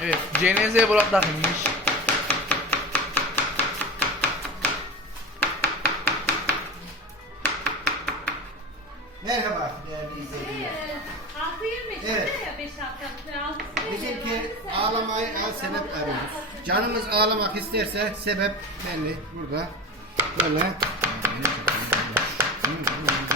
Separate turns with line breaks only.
Evet, CNZ Burak takılmış.
Merhaba değerli izleyiciler. Evet. Bizimki ağlamayı al sebep arıyoruz. Canımız ağlamak isterse sebep belli burada. Böyle.